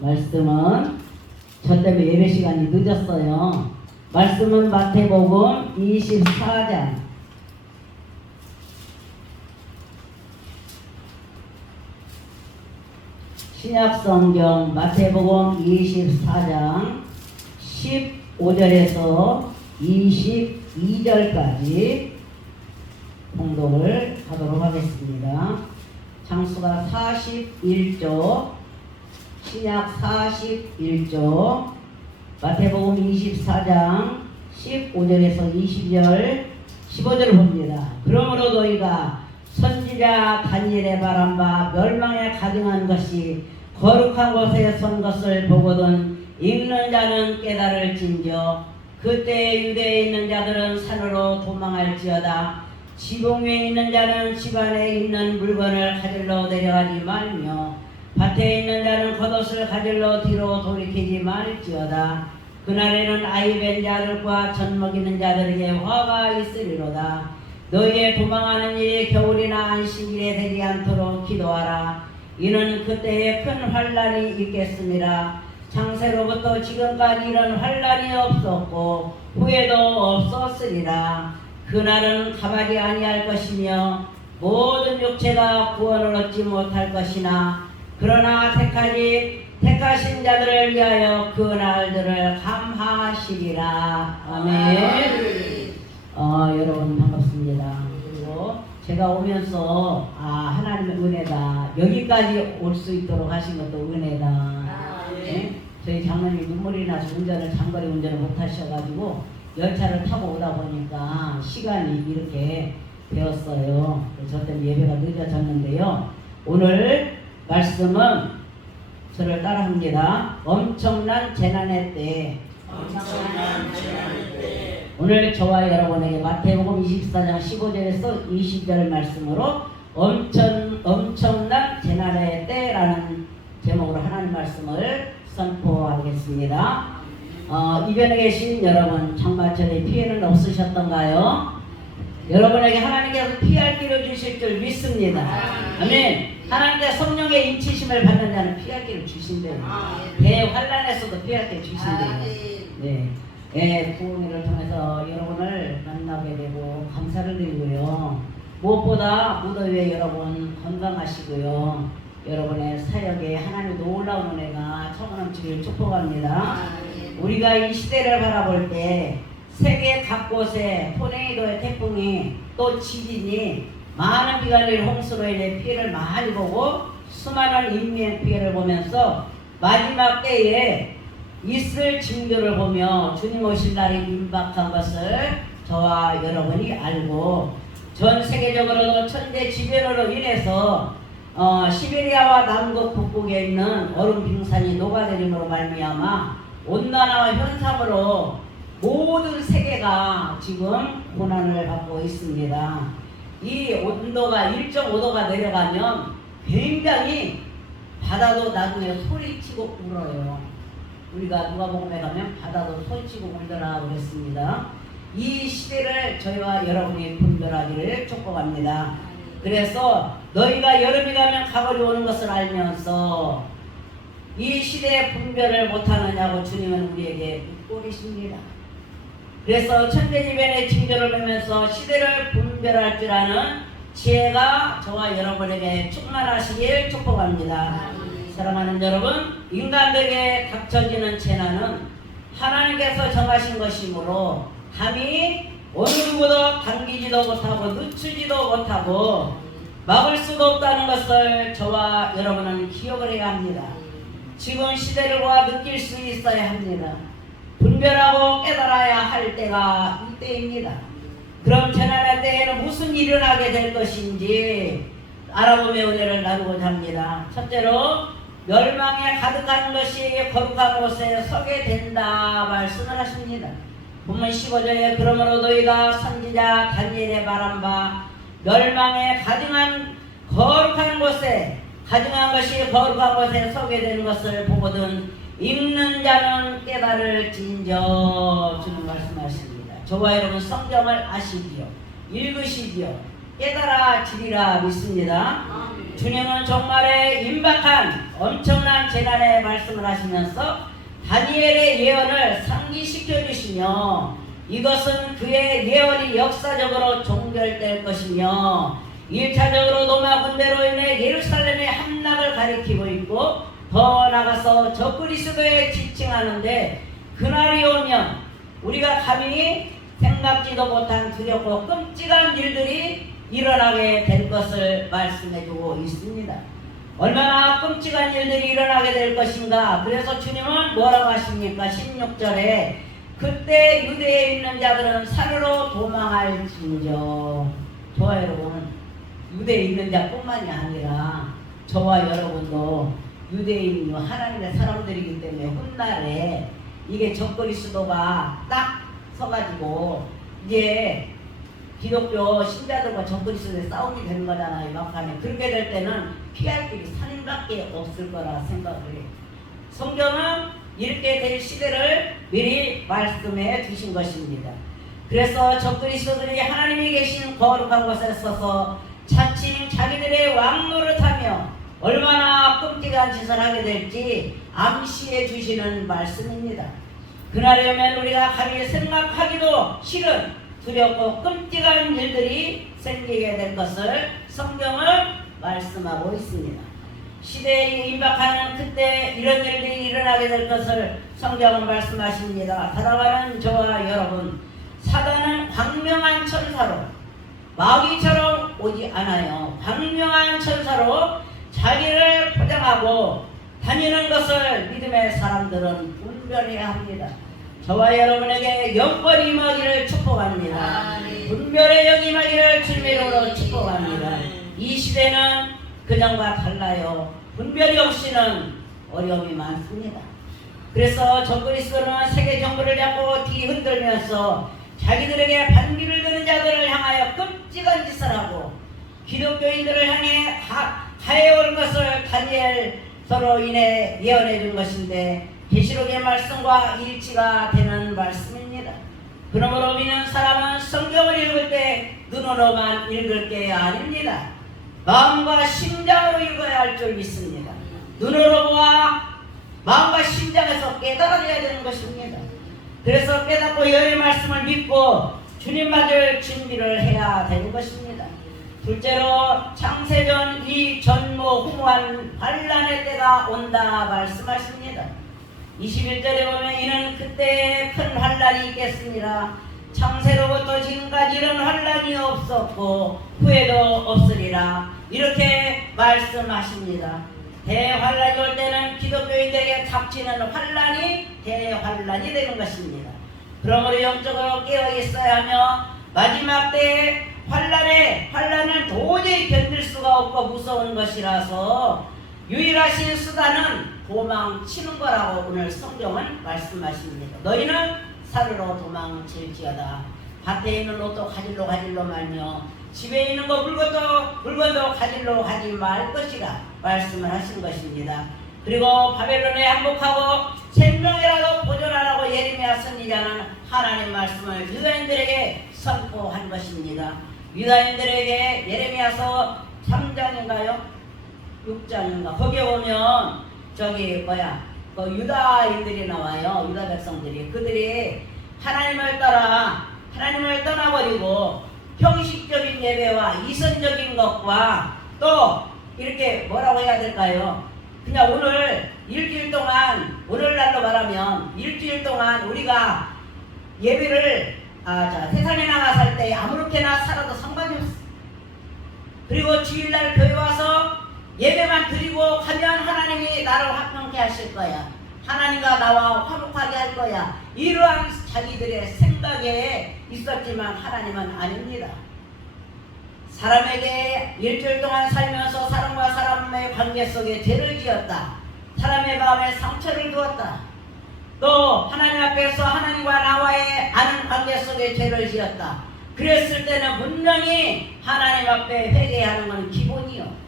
말씀은 저 때문에 예배 시간이 늦었어요. 말씀은 마태복음 24장 신약성경 마태복음 24장 15절에서 22절까지 봉독을 하도록 하겠습니다. 장수가 41조, 신약 41조, 마태복음 24장 15절에서 20절, 15절을 봅니다. 그러므로 너희가 선지자 다니엘의 말한 바 멸망에 가증한 것이 거룩한 곳에 선 것을 보거든 읽는 자는 깨달을진저 그때 유대에 있는 자들은 산으로 도망할지어다. 지붕 위에 있는 자는 집 안에 있는 물건을 가질러 내려가지 말며 밭에 있는 자는 겉옷을 가질러 뒤로 돌이키지 말지어다. 그날에는 아이 뵌 자들과 젖 먹이는 자들에게 화가 있으리로다. 너희의 도망하는 일이 겨울이나 안식일에 되지 않도록 기도하라. 이는 그때에 큰 환란이 있겠습니다. 창세로부터 지금까지 이런 환란이 없었고 후에도 없었으리라. 그날은 가만히 아니할 것이며 모든 육체가 구원을 얻지 못할 것이나 그러나 택하신 자들을 위하여 그 날들을 감하시리라. 아멘. 여러분 반갑습니다. 그리고 제가 오면서 하나님의 은혜다. 여기까지 올 수 있도록 하신 것도 은혜다. 네? 저희 장로님이 눈물이 나서 장거리 운전을 못 하셔가지고 열차를 타고 오다 보니까 시간이 이렇게 되었어요. 저 때문에 예배가 늦어졌는데요. 오늘 말씀은 저를 따라합니다. 엄청난 재난의 때. 오늘 저와 여러분에게 마태복음 24장 15절에서 20절 말씀으로 엄청난 재난의 때라는 제목으로 하나님 말씀을 선포하겠습니다. 이변에 계신 여러분, 장마철에 피해는 없으셨던가요? 여러분에게 하나님께서 피할 길을 주실 줄 믿습니다. 아멘. 하나님께서 성령의 인치심을 받는 자는 피할 길을 주신대요. 대환란에서도 피할 길을 주신대요. 네, 구원을 통해서 여러분을 만나게 되고 감사를 드리고요. 무엇보다 무더위에 여러분 건강하시고요. 여러분의 사역에 하나님의 놀라운 은혜가 청원함치기를 축복합니다. 우리가 이 시대를 바라볼 때 세계 각곳에 토네이도의 태풍이 또 지진이 많은 비가 내릴 홍수로 인해 피해를 많이 보고 수많은 인명 피해를 보면서 마지막 때에 있을 징조를 보며 주님 오실 날이 임박한 것을 저와 여러분이 알고 전 세계적으로도 천재지변으로 인해서 시베리아와 남극 북극에 있는 얼음 빙산이 녹아내림으로 말미암아 온난화 현상으로 모든 세계가 지금 고난을 받고 있습니다. 이 온도가 1.5도가 내려가면 굉장히 바다도 나중에 소리치고 울어요. 우리가 누가복음에 가면 바다도 소리치고 울더라 그랬습니다. 이 시대를 저희와 여러분이 분별하기를 축복합니다. 그래서 너희가 여름이 가면 가을이 오는 것을 알면서 이 시대의 분별을 못하느냐고 주님은 우리에게 묻고 계십니다. 그래서 천재지변의 징조를 보면서 시대를 분별할 줄 아는 지혜가 저와 여러분에게 충만하시길 축복합니다. 사랑하는 여러분, 인간들에게 닥쳐지는 재난은 하나님께서 정하신 것이므로 감히 어느 누구도 당기지도 못하고 늦추지도 못하고 막을 수도 없다는 것을 저와 여러분은 기억을 해야 합니다. 지금 시대를 보아 느낄 수 있어야 합니다. 분별하고 깨달아야 할 때가 이때입니다. 그럼 재난의 때에는 무슨 일이 일어나게 될 것인지 알아보며 은혜를 나누고자 합니다. 첫째로 멸망에 가득한 것이 거룩한 곳에 서게 된다 말씀을 하십니다. 본문 15절에 그러므로 너희가 선지자 다니엘의 말한 바 멸망에 가증한 거룩한 곳에 가증한 것이 거룩한 곳에 서게 되는 것을 보거든 읽는 자는 깨달을진저 주는 말씀하십니다. 저와 여러분 성경을 아시지요. 읽으시지요. 깨달아지리라 믿습니다. 주님은 종말에 임박한 엄청난 재난의 말씀을 하시면서 다니엘의 예언을 상기시켜 주시며 이것은 그의 예언이 역사적으로 종결될 것이며 1차적으로 로마 군대로 인해 예루살렘의 함락을 가리키고 있고 더 나아가서 적그리스도에 지칭하는데 그날이 오면 우리가 감히 생각지도 못한 두렵고 끔찍한 일들이 일어나게 될 것을 말씀해주고 있습니다. 얼마나 끔찍한 일들이 일어나게 될 것인가. 그래서 주님은 뭐라고 하십니까? 16절에 그때 유대에 있는 자들은 산으로 도망할진저. 저와 여러분은 유대에 있는 자뿐만이 아니라 저와 여러분도 유대인이요 하나님의 사람들이기 때문에 훗날에 이게 적그리스도가 딱 서가지고 이제 기독교 신자들과 적그리스도의 싸움이 되는 거잖아요. 막판에 그렇게 될 때는 피할 길이 산밖에 없을 거라 생각을 해요. 성경은 이렇게 될 시대를 미리 말씀해 주신 것입니다. 그래서 적그리스도들이 하나님이 계신 거룩한 곳에 서서 차츰 자기들의 왕노릇하며 얼마나 끔찍한 짓을 하게 될지 암시해 주시는 말씀입니다. 그날에 오면 우리가 감히 생각하기도 싫은 두렵고 끔찍한 일들이 생기게 될 것을 성경은 말씀하고 있습니다. 시대에 임박하는 그때 이런 일들이 일어나게 될 것을 성경은 말씀하십니다. 살아가는 저와 여러분, 사단은 광명한 천사로 마귀처럼 오지 않아요. 광명한 천사로 자기를 포장하고 다니는 것을 믿음의 사람들은 분별해야 합니다. 저와 여러분에게 영권이 임하기를 축복합니다. 분별의 영이 임하기를 주님의 이름으로 축복합니다. 이 시대는 그전과 달라요. 분별이 없이는 어려움이 많습니다. 그래서 적그리스도는 세계 정부를 잡고 뒤흔들면서 자기들에게 반기를 드는 자들을 향하여 끔찍한 짓을 하고 기독교인들을 향해 가해올 것을 다니엘서로 인해 예언해 준 것인데 계시록의 말씀과 일치가 되는 말씀입니다. 그러므로 믿는 사람은 성경을 읽을 때 눈으로만 읽을 게 아닙니다. 마음과 심장으로 읽어야 할 줄 믿습니다. 눈으로 보아 마음과 심장에서 깨달아야 되는 것입니다. 그래서 깨닫고 여의 말씀을 믿고 주님 맞을 준비를 해야 되는 것입니다. 둘째로 창세전 이 전무후무한 환난의 때가 온다 말씀하십니다. 21절에 보면 이는 그때 큰 환난이 있겠습니다. 창세로부터 지금까지 이런 환난이 없었고 후에도 없으리라 이렇게 말씀하십니다. 대환란이 올 때는 기독교인들에게 닥치는 환란이 대환란이 되는 것입니다. 그러므로 영적으로 깨어 있어야 하며 마지막 때에 환란을 도저히 견딜 수가 없고 무서운 것이라서 유일하신 수단은 도망치는 거라고 오늘 성경은 말씀하십니다. 너희는 산으로 도망칠지어다. 밭에 있는 옷도 가질로 말며 집에 있는 거 물건도 가질로 가지 말 것이라 말씀을 하신 것입니다. 그리고 바벨론에 항복하고 생명이라도 보존하라고 예레미야 선지자는 하나님 말씀을 유다인들에게 선포한 것입니다. 유다인들에게 예레미야서 3장인가요? 6장인가? 거기에 보면 그 유다인들이 나와요. 유다 백성들이. 그들이 하나님을 떠나버리고 형식적인 예배와 이선적인 것과 또 이렇게 뭐라고 해야 될까요? 그냥 오늘 일주일 동안, 오늘날로 말하면 일주일 동안 우리가 예배를 세상에 나가 살 때 아무렇게나 살아도 상관이 없어. 그리고 주일날 교회 와서 예배만 드리고 가면 하나님이 나를 화평케 하실 거야. 하나님과 나와 화목하게 할 거야. 이러한 자기들의 생각에 있었지만 하나님은 아닙니다. 사람에게 일주일 동안 살면서 사람과 사람의 관계 속에 죄를 지었다. 사람의 마음에 상처를 두었다. 또 하나님 앞에서 하나님과 나와의 아는 관계 속에 죄를 지었다. 그랬을 때는 분명히 하나님 앞에 회개하는 것은 기본이요.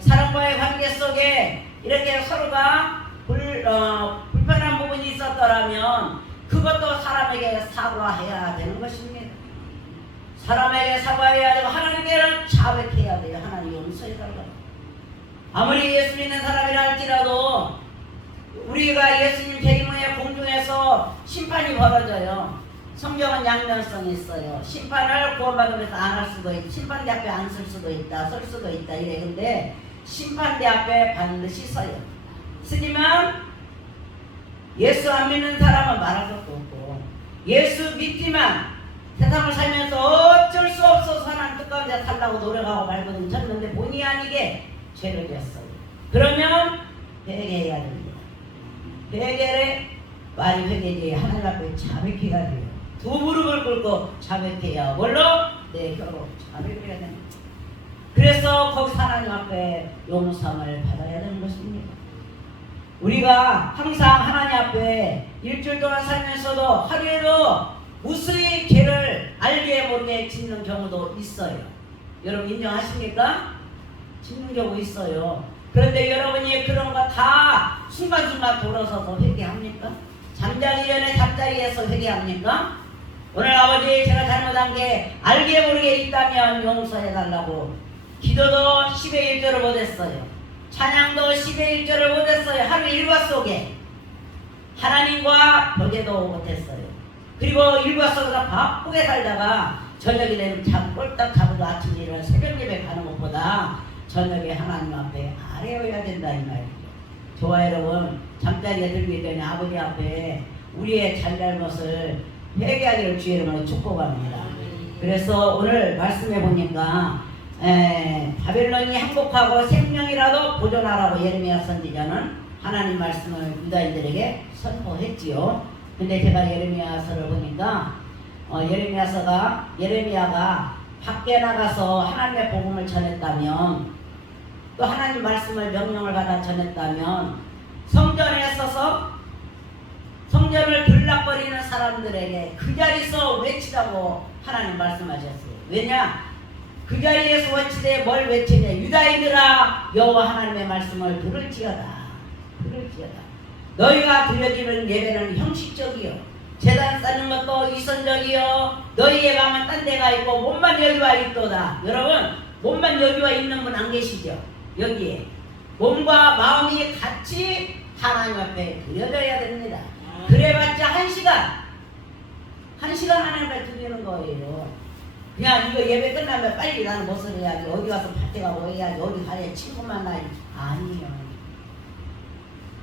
사람과의 관계 속에 이렇게 서로가 불편한 부분이 있었더라면 그것도 사람에게 사과해야 되는 것입니다. 사람에게 사과해야 되고 하나님께는 자백해야 돼요. 하나님 용서해달라고. 아무리 예수 믿는 사람이라 할지라도 우리가 예수님 재림 후에 공중에서 심판이 벌어져요. 성경은 양면성이 있어요. 심판을 구원받으면서 안 할 수도 있고 심판대 앞에 안 쓸 수도 있다, 설 수도 있다 이래. 근데 심판대 앞에 반드시 서요. 쓰지만 예수 안 믿는 사람은 말할 것도 없고 예수 믿지만 세상을 살면서 어쩔 수 없어서 하나님 뜻 가운데 살라고 노력하고 발버둥 쳤는데 본의 아니게 죄를 지었어요. 그러면 회개해야 됩니다. 회개를 말이 회개지 하나님 앞에 자백해야 돼요. 두 무릎을 꿇고 자백해야 뭘로? 내 혀로 자백해야 됩니다. 그래서 거기서 하나님 앞에 용서를 받아야 되는 것입니다. 우리가 항상 하나님 앞에 일주일 동안 살면서도 하루에도 무수히 죄를 알게 모르게 짓는 경우도 있어요. 여러분 인정하십니까? 짓는 경우 있어요. 그런데 여러분이 그런 거 다 순간순간 돌아서서 회개합니까? 잠자기 전에 잠자리에서 회개합니까? 오늘 아버지 제가 잘못한 게 알게 모르게 있다면 용서해달라고 기도도 10의 1조를 못했어요. 찬양도 10의 1조를 못했어요. 하루 일과 속에 하나님과 교제도 못했어요. 그리고 일과 속에서 바쁘게 살다가 저녁이 되면 꼴딱 잡아도 아침에 일어나 새벽 예배 가는 것보다 저녁에 하나님 앞에 아뢰어야 된다 이 말이죠. 좋아 여러분, 잠자리에 들기 전에 아버지 앞에 우리의 잘잘못을 회개하기를 주의 이름으로 축복합니다. 그래서 오늘 말씀해 보니까 바벨론이 항복하고 생명이라도 보존하라고 예레미야 선지자는 하나님 말씀을 유다인들에게 선포했지요. 근데 제가 예레미야서를 보니까 예레미야가 밖에 나가서 하나님의 복음을 전했다면 또 하나님 말씀을 명령을 받아 전했다면 성전에 서서 성전을 들락거리는 사람들에게 그 자리에서 외치라고 하나님 말씀하셨어요. 왜냐? 그 자리에서 외치되 뭘 외치냐? 유다인들아 여호와 하나님의 말씀을 들을지어다. 너희가 드려지는 예배는 형식적이요 제단 쌓는 것도 위선적이요 너희의 마음은 딴 데가 있고 몸만 여기와 있도다. 여러분 몸만 여기와 있는 분 안 계시죠? 여기에 몸과 마음이 같이 하나님 앞에 드려져야 됩니다. 그래봤자 1시간 하나님 앞에 드리는 거예요. 그냥 이거 예배 끝나면 빨리 나는 무엇을 해야지, 어디 가서 밭에 가고 해야지, 어디 가야 친구 만나야지. 아니에요.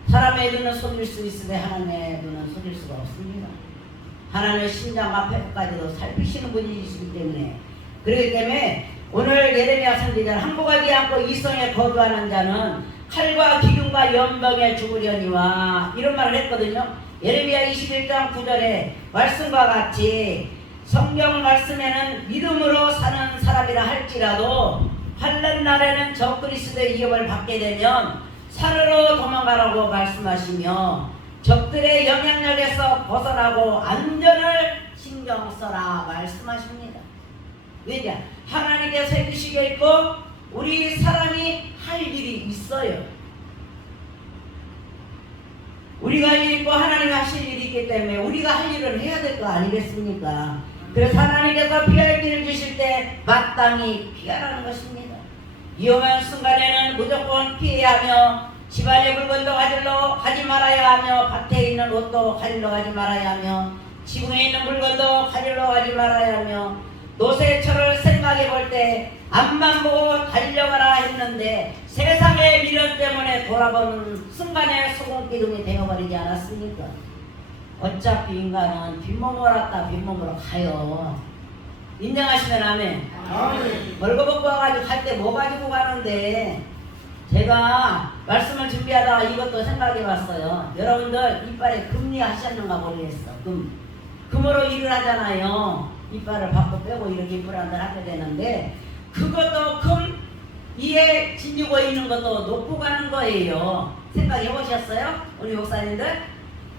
사람의 눈은 속일 수 있으되 하나님의 눈은 속일 수가 없습니다. 하나님의 심장과 폐까지도 살피시는 분이시기 때문에, 그렇기 때문에 오늘 예레미야 선지자는 항복하지 않고 이성에 거주하는 자는 칼과 기둥과 연병에 죽으려니와 이런 말을 했거든요. 예레미야 21장 9절에 말씀과 같이 성경 말씀에는 믿음으로 사는 사람이라 할지라도 환난 날에는 적그리스도의 위협을 받게 되면 산으로 도망가라고 말씀하시며 적들의 영향력에서 벗어나고 안전을 신경 써라 말씀하십니다. 왜냐? 하나님께서 해주시게 있고 우리 사람이 할 일이 있어요. 우리가 할 일이 있고 하나님이 하실 일이 있기 때문에 우리가 할 일을 해야 될 거 아니겠습니까? 그래서 하나님께서 피할 길을 주실 때 마땅히 피하라는 것입니다. 위험한 순간에는 무조건 피해야 하며 집안의 물건도 가지러 가지 말아야 하며 밭에 있는 옷도 가지러 가지 말아야 하며 지붕에 있는 물건도 가지러 가지 말아야 하며 노새철을 생각해 볼 때 앞만 보고 달려가라 했는데 세상의 미련 때문에 돌아보는 순간에 소금기둥이 되어버리지 않았습니까? 어차피 인간은 빈몸으로 왔다 빈몸으로 가요. 인정하시면 아멘. 벌거벗고 와가지고 갈 때 뭐 가지고 가는데, 제가 말씀을 준비하다가 이것도 생각해 봤어요. 여러분들 이빨에 금리 하셨는가 모르겠어. 금으로 일을 하잖아요. 이빨을 밖으로 빼고 이렇게 이빨을 하게 되는데 그것도 금 위에 지니고 있는 것도 놓고 가는 거예요. 생각해 보셨어요? 우리 목사님들?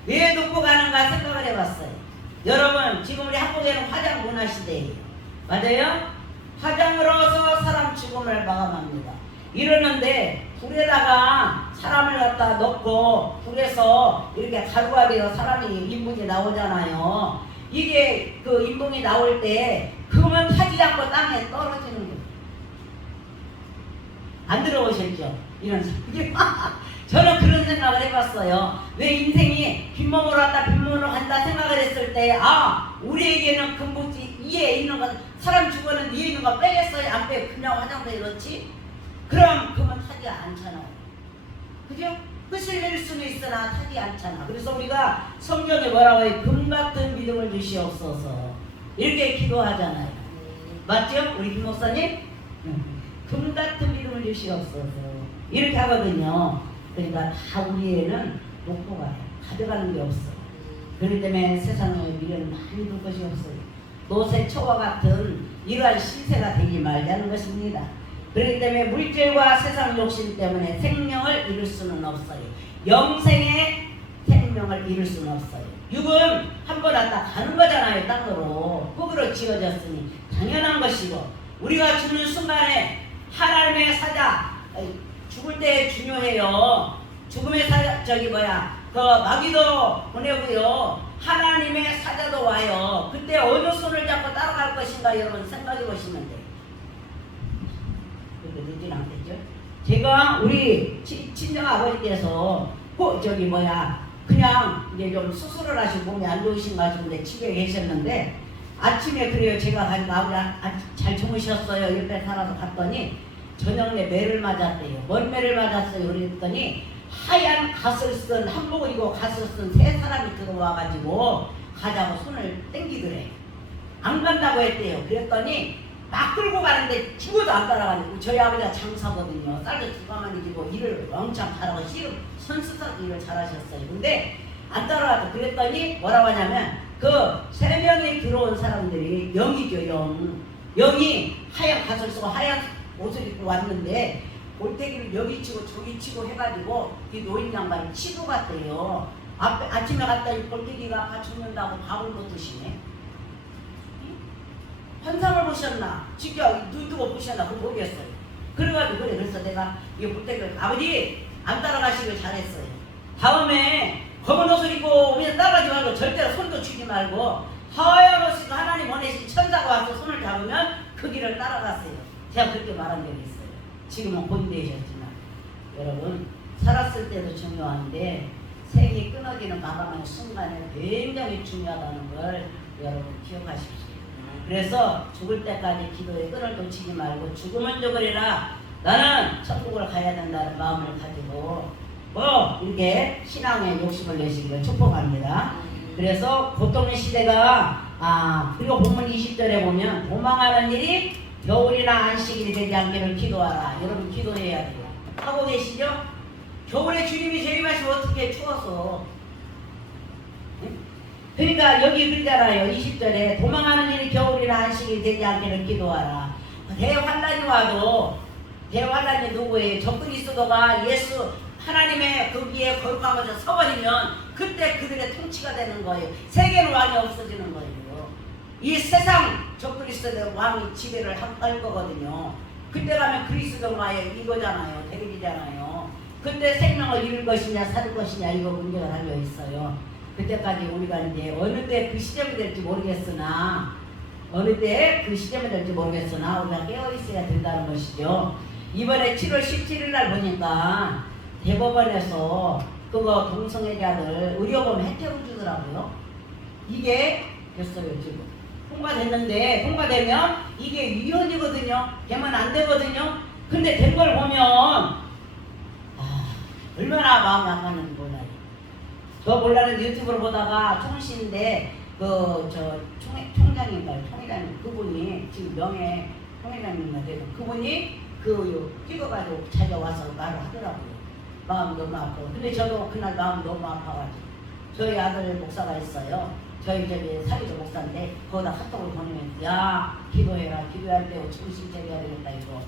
왜 놓고 가는가 생각을 해봤어요. 여러분 지금 우리 한국에는 화장 문화 시대예요. 맞아요? 화장으로서 사람 죽음을 마감합니다. 이러는데 불에다가 사람을 갖다 넣고 불에서 이렇게 가루가 되어 사람이 인분이 나오잖아요. 이게 그 인봉이 나올 때 그거만 타지 않고 땅에 떨어지는 거예요. 안 들어보셨죠? 이런 생각이. 저는 그런 생각을 해봤어요. 왜 인생이 빈몸으로 왔다 빈몸으로 간다 생각을 했을 때, 아, 우리에게는 근본지 이에 있는 것, 사람 죽어는 이에 있는 거 빼겠어요? 안 빼? 그냥 화장대에 넣지? 그럼 그건 타지 않잖아요. 그죠? 흔들릴 수는 있으나 타지 않잖아. 그래서 우리가 성경에 뭐라고 해요? 금같은 믿음을 주시옵소서 이렇게 기도하잖아요. 맞죠? 우리 김 목사님? 금같은 믿음을 주시옵소서 이렇게 하거든요. 그러니까 다 우리에는 놓고 가요. 가져가는 게 없어요. 그렇기 때문에 세상에 미련을 많이 둘 것이 없어요. 노새초와 같은 이러한 신세가 되지 말자는 것입니다. 그렇기 때문에 물질과 세상 욕심 때문에 생명을 이룰 수는 없어요. 영생의 생명을 이룰 수는 없어요. 육은 한 번 왔다 가는 거잖아요. 땅으로 흙으로 지어졌으니 당연한 것이고, 우리가 죽는 순간에 하나님의 사자, 죽을 때 중요해요. 죽음의 사자, 그 마귀도 보내고요, 하나님의 사자도 와요. 그때 어느 손을 잡고 따라갈 것인가 여러분 생각해 보시면 돼요. 그렇게 늦진 않겠죠? 제가 우리 친정 아버지께서 그냥 이제 좀 수술을 하시고 몸이 안 좋으신 것 같은데 집에 계셨는데, 아침에 그래요. 제가 가지고 아버지 잘 주무셨어요. 옆에 살아서 갔더니 저녁에 매를 맞았대요. 뭔 매를 맞았어요? 그랬더니 하얀 갓을 쓴, 한복을 입고 갓을 쓴 세 사람이 들어와가지고 가자고 손을 땡기더래. 안 간다고 했대요. 그랬더니 막 끌고 가는데 죽어도 안 따라가니까, 저희 아버지가 장사거든요. 쌀도 두 가마니 지고 일을 왕창 잘하고 선수상 일을 잘하셨어요. 근데 안 따라가도, 그랬더니 뭐라고 하냐면 그 세 명이 들어온 사람들이 영이죠. 영이 하얀 갓을 쓰고 하얀 옷을 입고 왔는데 골때기를 여기 치고 저기 치고 해가지고 이 노인 양반이 치고 갔대요. 아침에 갔더니 골때기가 아파 죽는다고 밥을 못 드시네. 환상을 보셨나? 직접 눈 뜨고 보셨나? 그거 모르겠어요. 그래가지고 그래. 그래서 내가 이 골때기를, 아버지 안 따라가시길 잘했어요. 다음에 검은 옷을 입고 우리는 따라가지 말고 절대로 손도 치지 말고 하얀 옷을 입고 하나님 보내신 천사가 와서 손을 잡으면 그 길을 따라갔어요. 제가 그렇게 말한 적이 있어요. 지금은 본인되셨지만, 여러분 살았을 때도 중요한데 생이 끊어지는 마감하는 순간에 굉장히 중요하다는 걸 여러분 기억하십시오. 그래서 죽을 때까지 기도에 끈을 놓치지 말고 죽으면 죽으리라, 나는 천국을 가야 된다는 마음을 가지고 이렇게 신앙의 욕심을 내시기를 축복합니다. 그래서 고통의 시대가, 그리고 본문 20절에 보면 도망하는 일이 겨울이나 안식일이 되지 않기를 기도하라. 여러분 기도해야 돼요. 하고 계시죠? 겨울에 주님이 재림하시면 어떻게 추워서. 그러니까 여기 그러잖아요. 20절에 도망하는 일이 겨울이나 안식일이 되지 않기를 기도하라. 대환란이 와도, 대환란이 누구예요? 적그리스도가 예수 하나님의 그 위에 거룩한 것을 서버리면 그때 그들의 통치가 되는 거예요. 세계는 왕이 없어지는 거예요. 이 세상 적그리스도의 왕이 지배를 할 거거든요. 그때 가면 그리스도와의 이거잖아요. 대립이잖아요. 그때 생명을 잃을 것이냐 살 것이냐, 이거 문제가 달려 있어요. 그때까지 우리가 이제 어느 때 그 시점이 될지 모르겠으나 우리가 깨어 있어야 된다는 것이죠. 이번에 7월 17일 날 보니까 대법원에서 그거 동성애자들 의료보험 혜택을 주더라고요. 이게 됐어요. 지금 통과됐는데, 통과되면 이게 위헌이거든요. 되면 안 되거든요. 근데 된 걸 보면 얼마나 마음이 안 가는지 몰라요. 저 몰라는 유튜브를 보다가 총신인데 총장인가요? 총회장님, 그분이 지금 명예 총회장님인데 그분이 찍어가지고 찾아와서 말을 하더라고요. 마음 너무 아파요. 근데 저도 그날 마음 너무 아파가지고, 저희 아들 목사가 있어요. 저희 사기조 목사인데 거기다 카톡을 보내면, 야 기도해라. 기도할 때 정신 차려야 되겠다. 이거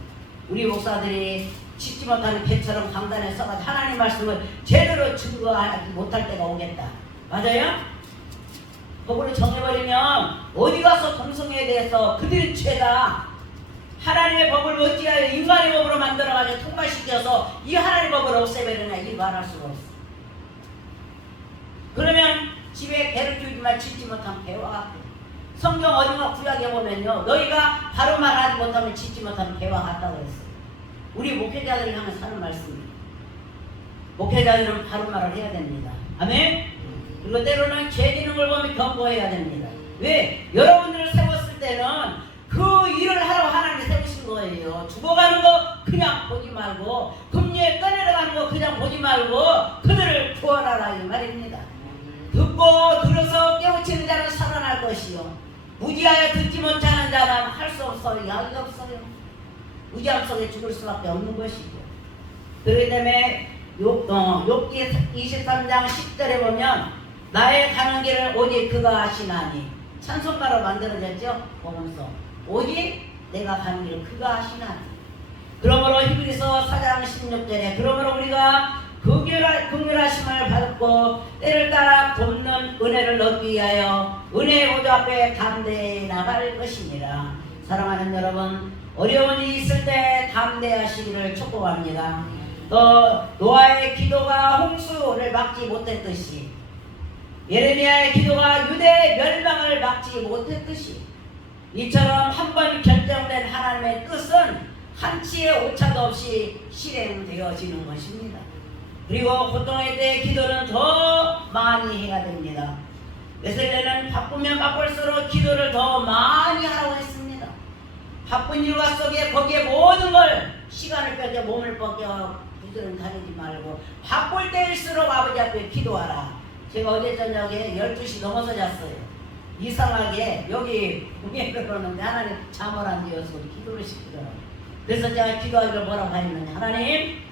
우리 목사들이 짓지 못하는 배처럼 강단에 서가지고 하나님 말씀을 제대로 증거하지 못할 때가 오겠다. 맞아요? 법으로 정해버리면 어디 가서 동성애에 대해서 그들이 죄다. 하나님의 법을 어찌하여 인간의 법으로 만들어가지고 통과시켜서 이 하나님의 법을 없애버리냐, 이 말할 수가 없어. 그러면 집에 개를 키우지만 짓지 못한 개와 같고, 성경 어딘가 구약에 보면요, 너희가 바로 말하지 못하면 짓지 못하면 개와 같다 그랬어요. 우리 목회자들을 향해 사는 말씀입니다. 목회자들은 바로 말을 해야 됩니다. 아멘? 그리고 때로는 죄지는 걸 보면 경고해야 됩니다. 왜? 여러분들을 세웠을 때는 그 일을 하라고 하나님이 세우신 거예요. 죽어가는 거 그냥 보지 말고, 금리에 떠내려가는 거 그냥 보지 말고 그들을 구원하라 이 말입니다. 듣고 들어서 깨우치는 자는 살아날 것이요, 무지하여 듣지 못하는 자는 할 수 없어요. 약이 없어요. 무지함 속에 죽을 수밖에 없는 것이죠. 그렇기 때문에 욥기 23장 10절에 보면 나의 가는 길을 오직 그가 아시나니, 찬송가로 만들어졌죠. 보면서 오직 내가 가는 길을 그가 아시나니. 그러므로 히브리서 4장 16절에 그러므로 우리가 긍휼하심을 받고 때를 따라 돕는 은혜를 얻기 위하여 은혜의 보좌 앞에 담대히 나갈 것이니라. 사랑하는 여러분, 어려운 일이 있을 때 담대하시기를 축복합니다. 또 노아의 기도가 홍수를 막지 못했듯이, 예레미야의 기도가 유대 멸망을 막지 못했듯이, 이처럼 한 번 결정된 하나님의 뜻은 한치의 오차도 없이 실행되어지는 것입니다. 그리고 고통에 대해 기도는 더 많이 해야 됩니다. 웨슬레는 바쁘면 바쁠수록 기도를 더 많이 하라고 했습니다. 바쁜 일과 속에 거기에 모든 걸 시간을 뺏겨 몸을 뻗겨 부지런 다니지 말고 바쁠 때일수록 아버지 앞에 기도하라. 제가 어제 저녁에 12시 넘어서 잤어요. 이상하게 여기 공예를 그러는데 하나님 잠을 안 재워서 기도를 시키더라고요. 그래서 제가 기도하기를 뭐라고 했느냐, 하나님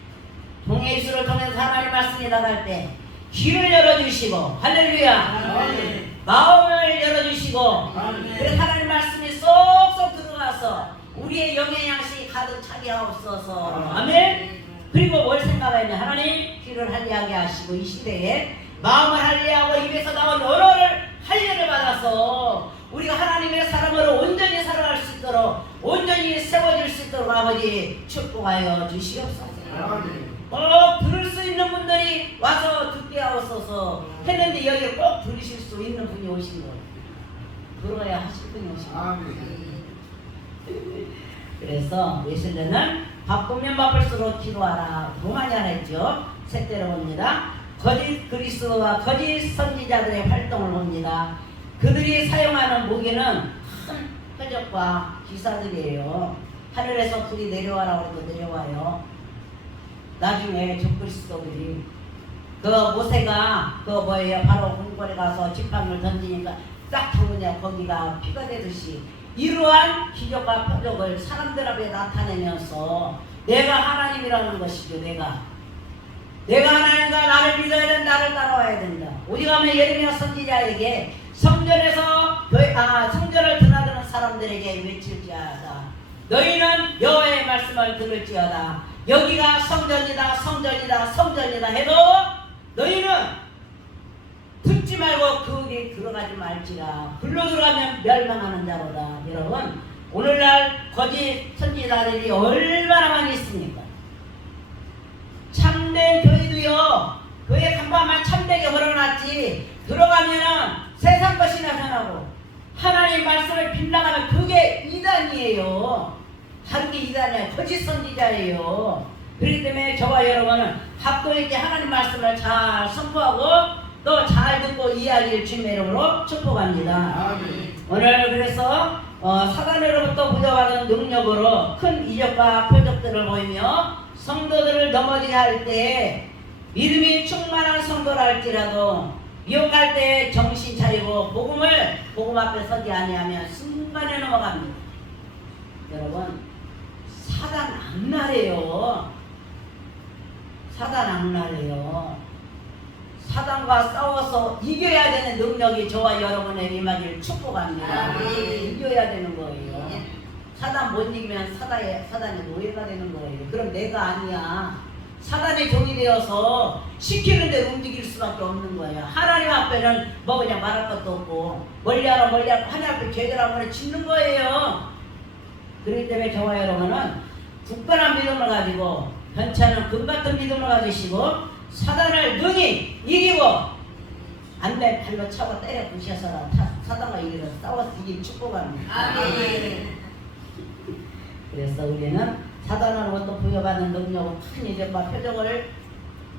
동해수를 통해서 하나님 말씀이 나갈 때 귀를 열어주시고, 할렐루야, 마음을 열어주시고, 그래서 하나님 말씀이 쏙쏙 들어가서 우리의 영양식이 가득 차게 하옵소서. 아멘. 그리고 뭘 생각하냐, 하나님 귀를 할례하게 하시고 이 시대에 마음을 할례하고 입에서 나온 언어를 할례를 받아서 우리가 하나님의 사람으로 온전히 살아갈 수 있도록, 온전히 세워질 수 있도록 아버지 축복하여 주시옵소서. 들을 수 있는 분들이 와서 듣게 하옵소서 했는데 여기 꼭 들으실 수 있는 분이 오신 거예요. 들어야 하실 분이 오신 거예요. 그래서 웨슬레는 바쁘면 바쁠수록 기도하라, 더 많이 하라 했죠. 셋째로 봅니다. 거짓 그리스도와 거짓 선지자들의 활동을 봅니다. 그들이 사용하는 무기는 큰 표적과 기사들이에요. 하늘에서 불이 내려와라고 해도 내려와요. 나중에 적그리스도들이 그 모세가 바로 궁궐에 가서 지팡이를 던지니까 딱 당근에 거기가 피가 되듯이 이러한 기적과 표적을 사람들 앞에 나타내면서 내가 하나님이라는 것이죠. 내가 하나님과 나를 믿어야 된다, 나를 따라와야 된다. 어디 가면 예레미야 선지자에게 성전에서 성전을 드나드는 사람들에게 외칠지어다. 너희는 여호와의 말씀을 들을지어다. 여기가 성전이다, 성전이다, 성전이다 해도 너희는 듣지 말고 거기에 들어가지 말지라. 불로 들어가면 멸망하는 자로다. 여러분, 오늘날 거짓 선지자들이 얼마나 많이 있습니까? 참된 교회도요, 교회 간판만 참되게 걸어놨지 들어가면은 세상 것이 나타나고 하나님 말씀을 빗나가면 그게 이단이에요. 다른 게 이단이야. 거짓 선지자예요. 그렇기 때문에 저와 여러분은 각도 있게 하나님 말씀을 잘 선포하고 또 잘 듣고 이해하기를 주님의 이름으로 축복합니다. 아멘. 오늘 그래서 사단으로부터 부여받은 능력으로 큰 이적과 표적들을 보이며 성도들을 넘어지게 할 때 믿음이 충만한 성도라 할지라도 미혹할 때 정신 차리고 복음 앞에 서지 아니하면 순간에 넘어갑니다. 여러분, 사단 악랄해요. 사단 악랄해요. 사단과 싸워서 이겨야 되는 능력이 저와 여러분의 임하기를 축복합니다. 이겨야 되는 거예요. 사단 못 이기면 사단의 노예가 되는 거예요. 그럼 내가 아니야. 사단의 종이 되어서 시키는 대로 움직일 수밖에 없는 거예요. 하나님 앞에는 뭐 그냥 말할 것도 없고 멀리하라 하나님 앞에 제대로 한번 짓는 거예요. 그렇기 때문에 저와 여러분은 굳건한 믿음을 가지고 변치 않은 금같은 믿음을 가지시고 사단을 능히 이기고 안돼 발로 차고 때려 부셔서라 사단과 이기로 싸워서 이길 축복합니다. 아멘. 그래서 우리는 사단으로부터 부여받은 능력은 큰 이적과 표적을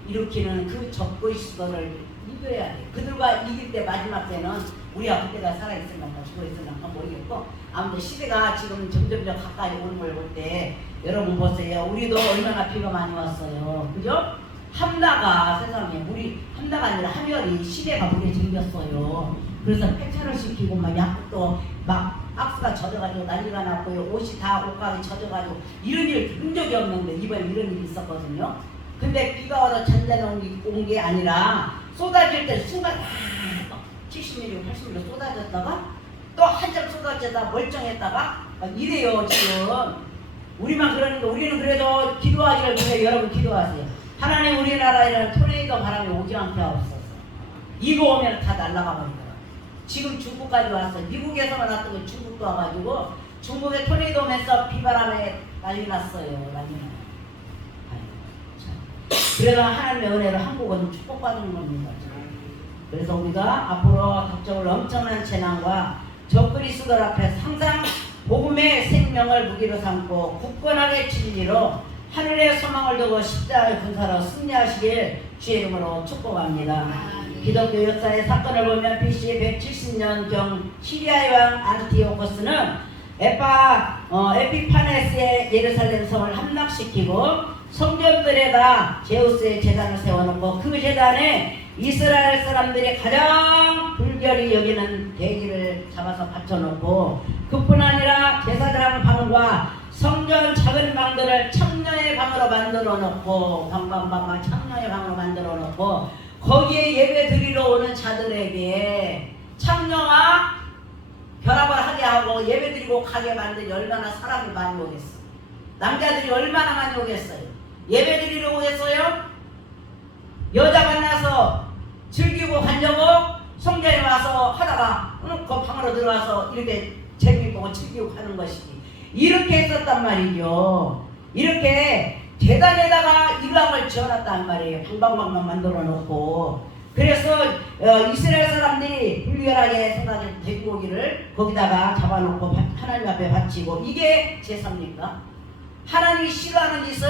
일으키는 그 적그리스도를 이겨야 돼. 그들과 이길 때 마지막 때는 우리가 그때가 살아있을까 죽어있을까 모르겠고 아무튼 시대가 지금 점점 가까이 오는 걸 볼 때 여러분 보세요. 우리도 얼마나 비가 많이 왔어요. 그죠? 함나가 세상에 물이 함나가 아니라 하멸이 시대가 물에 잠겼어요. 그래서 폐차를 시키고 막 약국도 막 박스가 젖어가지고 난리가 났고요. 옷이 다 옷가게 젖어가지고 이런 일 들은 적이 없는데 이번에 이런 일이 있었거든요. 근데 비가 와서 잔잔한 온 게 아니라 쏟아질 때 순간 70mm, 80mm 쏟아졌다가 또 한참 쏟아졌다가 멀쩡했다가 막 이래요 지금. 우리만 그러는데 우리는 그래도 기도하기를 위해 여러분 기도하세요. 하나님 우리나라에는 토네이도 바람이 오지 않게 하옵소서. 이거 오면 다 날아가 버리더라. 지금 중국까지 왔어. 미국에서만 왔던 게 중국도 와가지고 중국에 토네이도 오면서 비바람에 난리 났어요. 난리 나요. 그래서 하나님의 은혜로 한국은 축복받는 겁니다. 그래서 우리가 앞으로 닥쳐올 엄청난 재난과 적그리스도들 앞에 항상 복음의 생명을 무기로 삼고 굳건하게 진리로 하늘의 소망을 두고 십자가의 군사로 승리하시길 주의 이름으로 축복합니다. 기독교 역사의 사건을 보면 BC 170년경 시리아의 왕 안티오코스는 에피파네스의 예루살렘 성을 함락시키고 성전들에다 제우스의 제단을 세워놓고 그 제단에 이스라엘 사람들이 가장 불결히 여기는 돼지를 잡아서 바쳐놓고 그뿐 아니라 제사장 방과 성전 작은 방들을 창녀의 방으로 만들어 놓고 방방방방 창녀의 방으로 만들어 놓고 거기에 예배 드리러 오는 자들에게 창녀와 결합을 하게 하고 예배 드리고 가게 만들니 얼마나 사람이 많이 오겠어. 남자들이 얼마나 많이 오겠어요. 예배 드리러 오겠어요. 여자 만나서 즐기고 가려고 성전에 와서 하다가 그 방으로 들어와서 이렇게 재미있고 즐기고 가는 것이지. 이렇게 했었단 말이죠. 이렇게 계단에다가 이방을 지어놨단 말이에요. 방방방방 만들어 놓고. 그래서 이스라엘 사람들이 불결하게 생각한 돼지고기를 거기다가 잡아놓고 하나님 앞에 바치고 이게 제사입니까? 하나님이 싫어하는 짓을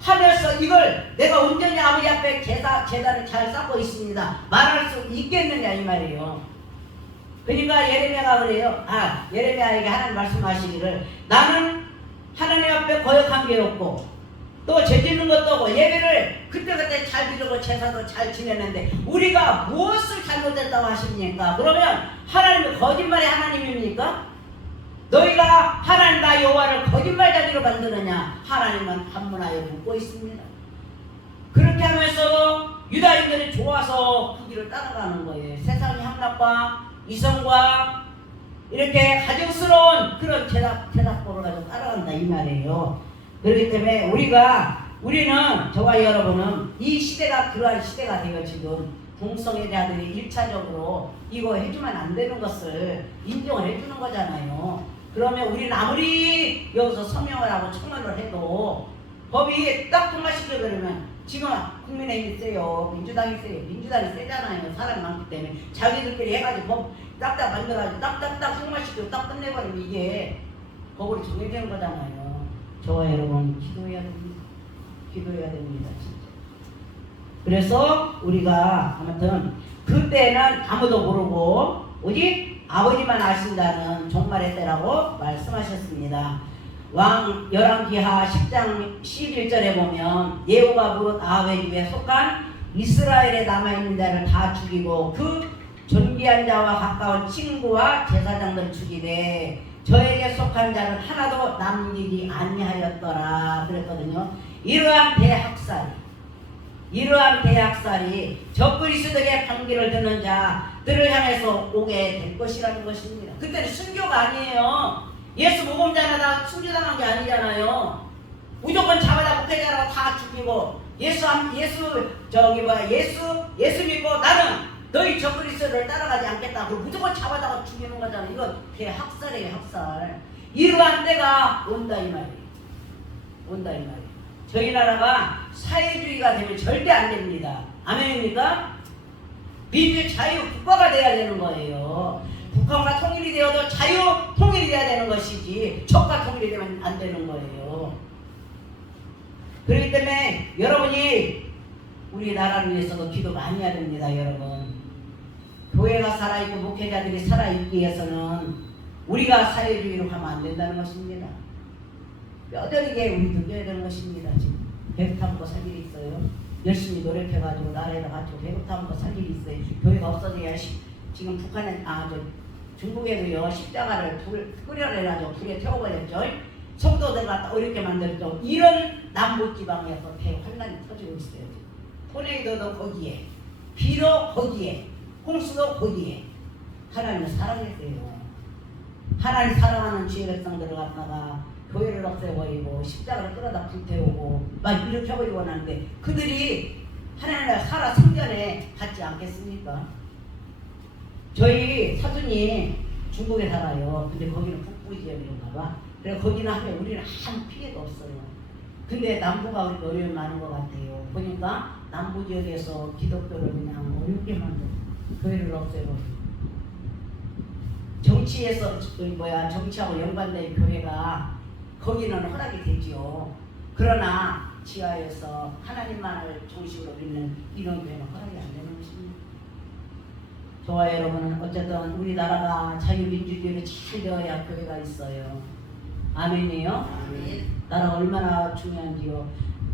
하면서 이걸 내가 온전히 아버지 앞에 제단을 잘 쌓고 있습니다 말할 수 있겠느냐 이 말이에요. 그러니까 예레미야가 그래요. 예레미야에게 하나님 말씀하시기를 나는 하나님 앞에 거역한 게 없고 또 죄짓는 것도 없고 예배를 그때그때 잘 드리고 제사도 잘 지내는데 우리가 무엇을 잘못했다고 하십니까? 그러면 하나님은 거짓말의 하나님입니까? 너희가 하나님과 여호와를 거짓말쟁이로 만드느냐? 하나님은 반문하여 묻고 있습니다. 그렇게 하면서도 유다인들이 좋아서 그 길을 따라가는 거예요. 세상의 향락과 이성과 이렇게 가증스러운 그런 제작법을 가지고 따라간다 이 말이에요. 그렇기 때문에 우리는 저와 여러분은 이 시대가 그러한 시대가 되어 지금 동성애 자들이 1차적으로 이거 해주면 안 되는 것을 인정을 해주는 거잖아요. 그러면 우리는 아무리 여기서 서명을 하고 청원을 해도 법이 딱 통과시켜 그러면 지금 국민의힘이 세요. 민주당이 세요. 민주당이 세잖아요. 사람이 많기 때문에 자기들끼리 해가지고 법 딱딱 만들어가지고 딱딱딱 통과시키고 딱 끝내버리면 이게 법으로 정해지는 거잖아요. 저와 여러분 기도해야 됩니다. 기도해야 됩니다. 진짜. 그래서 우리가 아무튼 그때는 아무도 모르고 오직 아버지만 아신다는 종말의 때라고 말씀하셨습니다. 왕 열왕기하 10장 11절에 보면 예후가 무릇 아합의 집에 속한 이스라엘에 남아있는 자를 다 죽이고 그 존귀한 자와 가까운 친구와 제사장들 죽이되 저에게 속한 자는 하나도 남기지 아니하였더라 그랬거든요. 이러한 대학살이 적그리스도의 반기를 드는 자들을 향해서 오게 될 것이라는 것입니다. 그때는 순교가 아니에요. 예수 모범자마다 순교당한 게 아니잖아요. 무조건 잡아다 목회자라고 다 죽이고 예수 믿고 나는 너희 적그리스도를 따라가지 않겠다. 그리고 무조건 잡아다가 죽이는 거잖아요. 이거 대학살이에요. 학살. 이러한 때가 온다 이 말이에요. 저희 나라가 사회주의가 되면 절대 안 됩니다. 아멘입니까? 민주 자유 국가가 돼야 되는 거예요. 북한과 통일이 되어도 자유 통일이 돼야 되는 것이지 적과 통일이 되면 안 되는 거예요. 그렇기 때문에 여러분이 우리나라를 위해서도 기도 많이 해야 됩니다. 여러분, 교회가 살아있고 목회자들이 살아있기 위해서는 우리가 사회주의로 가면 안 된다는 것입니다. 뼈저리게 우리도 뛰어야 되는 것입니다. 지금 배고파먹고 살 일이 있어요. 열심히 노력해가지고 나라에다 가지고 배고파먹고 살 일이 있어요. 교회가 없어져야 지금 북한에 중국에도요 십자가를 끓여내가지고 불에 태워버렸죠. 성도들 갖다 어렵게 만들었죠. 이런 남북지방에서 대환란이 터지고 있어요. 토네이도도 거기에, 비도 거기에, 홍수도 거기에. 하나님을 사랑했어요. 하나님 사랑하는 주의 백성들을 갖다가 교회를 없애버리고 십자가를 끌어다 불태우고 막 이렇게 해버리고 하는데 그들이 하나님을 살아 성전에 받지 않겠습니까? 저희 사촌이 중국에 살아요. 근데 거기는 북부 지역인가 봐. 그래서 거기는 하면 우리는 한 피해도 없어요. 근데 남부가 우리 어려움이 많은 것 같아요. 보니까 남부 지역에서 기독교를 그냥 어렵게 만든 교회를 없애버리고 정치하고 연관된 교회가 거기는 허락이 되지요. 그러나 지하에서 하나님만을 중심으로 믿는 이런 교회는 허락이 안 되는 것입니다. 저와 여러분은 어쨌든 우리나라가 자유민주주의로 잘 되어야 교회가 있어요. 아멘이에요? 아멘. 나라가 얼마나 중요한지요.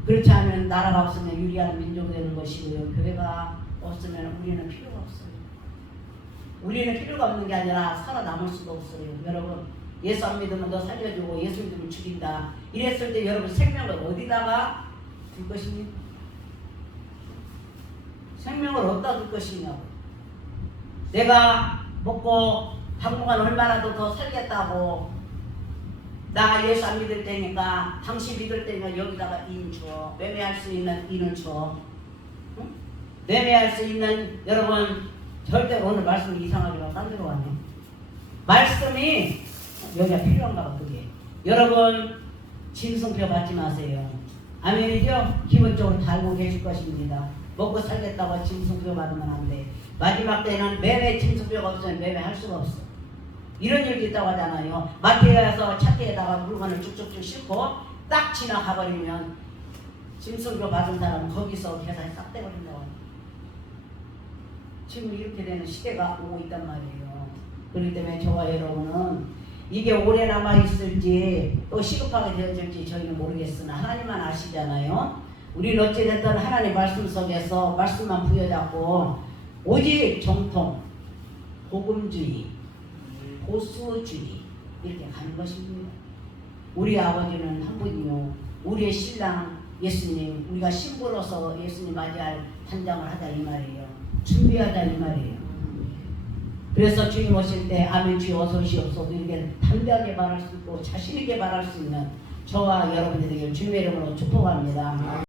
그렇지 않으면 나라가 없으면 유리한 민족이 되는 것이고요. 교회가 없으면 우리는 필요가 없어요. 우리는 필요가 없는 게 아니라 살아남을 수도 없어요. 여러분, 예수 안 믿으면 너 살려주고 예수 믿으면 죽인다. 이랬을 때 여러분 생명을 어디다가 둘 것입니까? 생명을 어디다 둘 것이냐고. 내가 먹고 당분간 얼마나 더 살겠다고 나 예수 안 믿을 때니까 당신 믿을 때니까 여기다가 인 줘. 매매할 수 있는 인을 줘. 응? 매매할 수 있는 여러분 절대 오늘 말씀이 이상하지만 딴 데로 왔네. 말씀이 여기가 필요한가 봐. 그게 여러분 짐승표 받지 마세요. 아멘이죠? 기본적으로 다 알고 계실 것입니다. 먹고 살겠다고 짐승표 받으면 안 돼. 마지막 때는 매매 짐승표가 없으면 매매할 수가 없어. 이런 일도 있다고 하잖아요. 마트에서 차트에다가 물건을 쭉쭉쭉 싣고 딱 지나가버리면 짐승표 받은 사람은 거기서 계산이 싹 떼버린다고 합니다. 지금 이렇게 되는 시대가 오고 있단 말이에요. 그렇기 때문에 저와 여러분은 이게 오래 남아있을지 또 시급하게 되어질지 저희는 모르겠으나 하나님만 아시잖아요. 우리는 어찌됐든 하나님 말씀 속에서 말씀만 부여잡고 오직 정통, 복음주의, 보수주의 이렇게 가는 것입니다. 우리 아버지는 한 분이요. 우리의 신랑 예수님, 우리가 신부로서 예수님 맞이할 단장을 하자 이 말이에요. 준비하자 이 말이에요. 그래서 주님 오실 때 아멘 주여 어서 오시옵소서 이렇게 담대하게 말할 수 있고 자신 있게 말할 수 있는 저와 여러분들에게 주님의 이름으로 축복합니다.